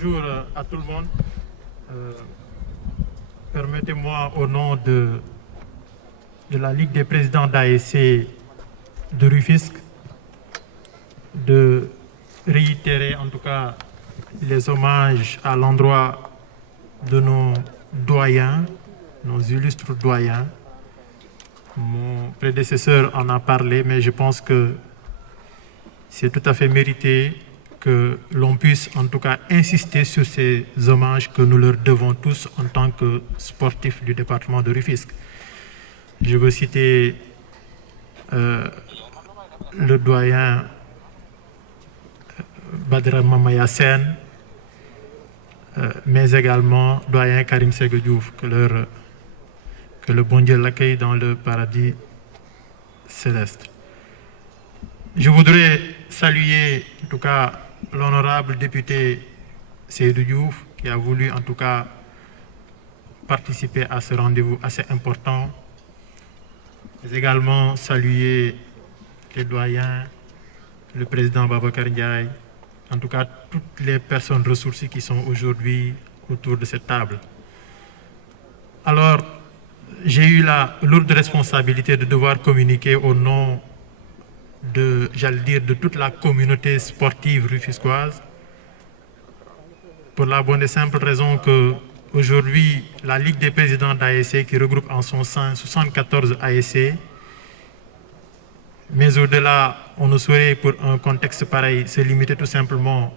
bonjour à tout le monde. Permettez-moi au nom de la Ligue des présidents d'ASC de Rufisque de réitérer en tout cas les hommages à l'endroit de nos doyens, nos illustres doyens. Mon prédécesseur en a parlé, mais je pense que c'est tout à fait mérité que l'on puisse en tout cas insister sur ces hommages que nous leur devons tous en tant que sportifs du département de Rufisque. Je veux citer le doyen Badra Mamaya Sen, mais également doyen Karim Ségue Diouf, que le bon Dieu l'accueille dans le paradis céleste. Je voudrais saluer en tout cas l'honorable député Seydou Diouf qui a voulu en tout cas participer à ce rendez-vous assez important. Mais également saluer les doyens, le président Babacar Ndiaye, en tout cas toutes les personnes ressourcées qui sont aujourd'hui autour de cette table. Alors, j'ai eu la lourde responsabilité de devoir communiquer au nom de, j'allais dire, de toute la communauté sportive rufisquoise, pour la bonne et simple raison que aujourd'hui, la Ligue des présidents d'ASC, qui regroupe en son sein 74 ASC, mais au-delà, on ne saurait, pour un contexte pareil, se limiter tout simplement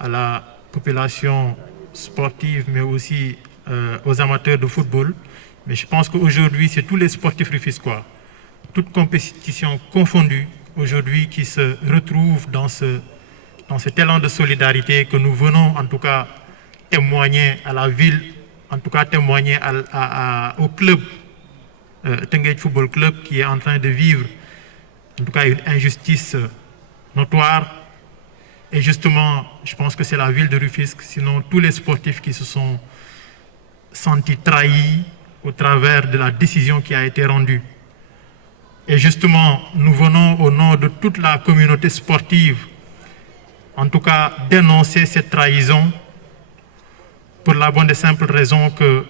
à la population sportive, mais aussi aux amateurs de football. Mais je pense qu'aujourd'hui, c'est tous les sportifs rufisquois, toutes compétitions confondues, aujourd'hui, qui se retrouvent dans cet élan de solidarité que nous venons en tout cas témoigner à la ville, en tout cas témoigner au club, Tenguet Football Club, qui est en train de vivre en tout cas une injustice notoire. Et justement, je pense que c'est la ville de Rufisque, sinon tous les sportifs qui se sont sentis trahis au travers de la décision qui a été rendue. Et justement, nous venons au nom de toute la communauté sportive, en tout cas dénoncer cette trahison pour la bonne et simple raison que,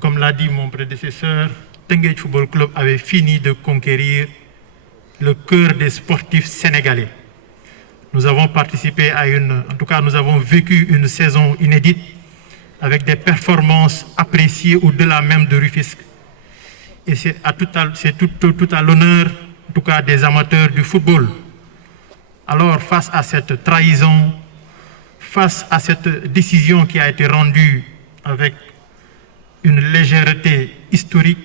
comme l'a dit mon prédécesseur, Tenguet Football Club avait fini de conquérir le cœur des sportifs sénégalais. Nous avons participé à en tout cas nous avons vécu une saison inédite avec des performances appréciées au-delà même de Rufisque. Et c'est tout à l'honneur, en tout cas des amateurs du football. Alors, face à cette trahison, face à cette décision qui a été rendue avec une légèreté historique,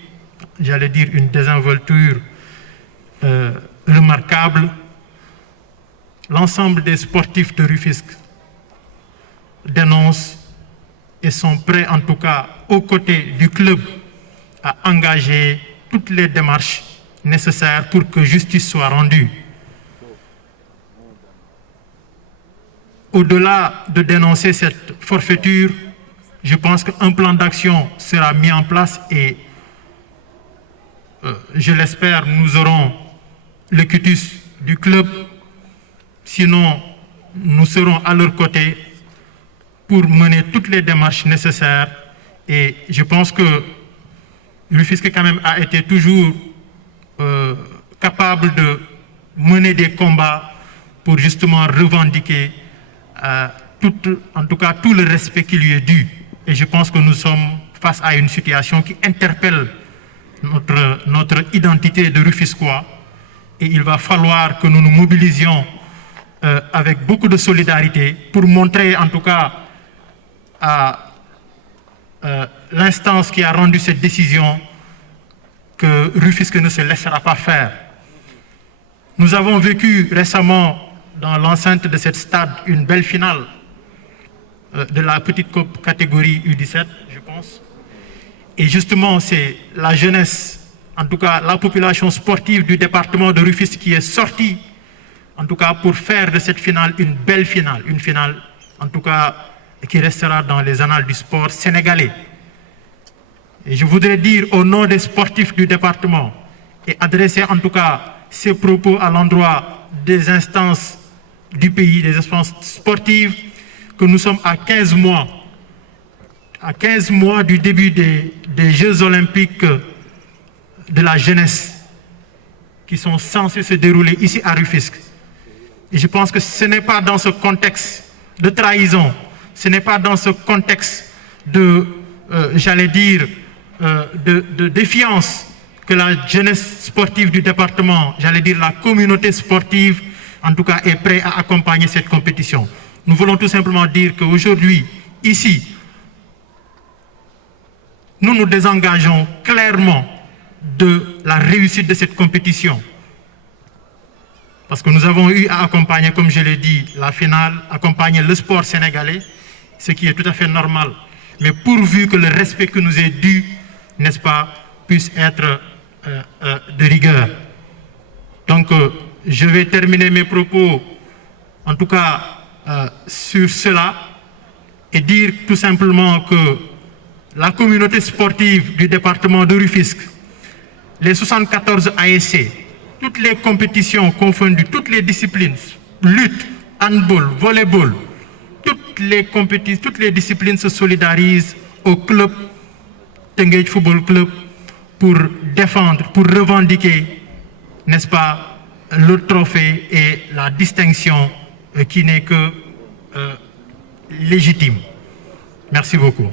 j'allais dire une désinvolture remarquable, l'ensemble des sportifs de Rufisque dénoncent et sont prêts, en tout cas, aux côtés du club, à engager toutes les démarches nécessaires pour que justice soit rendue. Au-delà de dénoncer cette forfaiture, je pense qu'un plan d'action sera mis en place et, je l'espère, nous aurons le quitus du club. Sinon, nous serons à leur côté pour mener toutes les démarches nécessaires. Et je pense que Rufisque quand même a été toujours capable de mener des combats pour justement revendiquer en tout cas tout le respect qui lui est dû. Et je pense que nous sommes face à une situation qui interpelle notre identité de Rufisquois. Et il va falloir que nous nous mobilisions avec beaucoup de solidarité pour montrer en tout cas à l'instance qui a rendu cette décision que Rufisque ne se laissera pas faire. Nous avons vécu récemment dans l'enceinte de cette stade une belle finale de la petite catégorie U17, je pense. Et justement, c'est la jeunesse, en tout cas la population sportive du département de Rufisque qui est sortie, en tout cas pour faire de cette finale une belle finale, une finale en tout cas qui restera dans les annales du sport sénégalais. Et je voudrais dire au nom des sportifs du département et adresser en tout cas ces propos à l'endroit des instances du pays, des expériences sportives, que nous sommes à 15 mois du début des Jeux olympiques de la jeunesse qui sont censés se dérouler ici à Rufisque. Et je pense que ce n'est pas dans ce contexte de trahison, ce n'est pas dans ce contexte de défiance que la jeunesse sportive du département, la communauté sportive, en tout cas, est prête à accompagner cette compétition. Nous voulons tout simplement dire qu'aujourd'hui, ici, nous nous désengageons clairement de la réussite de cette compétition. Parce que nous avons eu à accompagner, comme je l'ai dit, la finale, accompagner le sport sénégalais, ce qui est tout à fait normal. Mais pourvu que le respect que nous est dû, n'est-ce pas, puisse être de rigueur. Donc, je vais terminer mes propos, en tout cas, sur cela, et dire tout simplement que la communauté sportive du département de Rufisque, les 74 ASC, toutes les compétitions confondues, toutes les disciplines, lutte, handball, volleyball, toutes les disciplines se solidarisent au club Teungueth Football Club pour défendre, pour revendiquer, n'est-ce pas, le trophée et la distinction qui n'est que légitime. Merci beaucoup.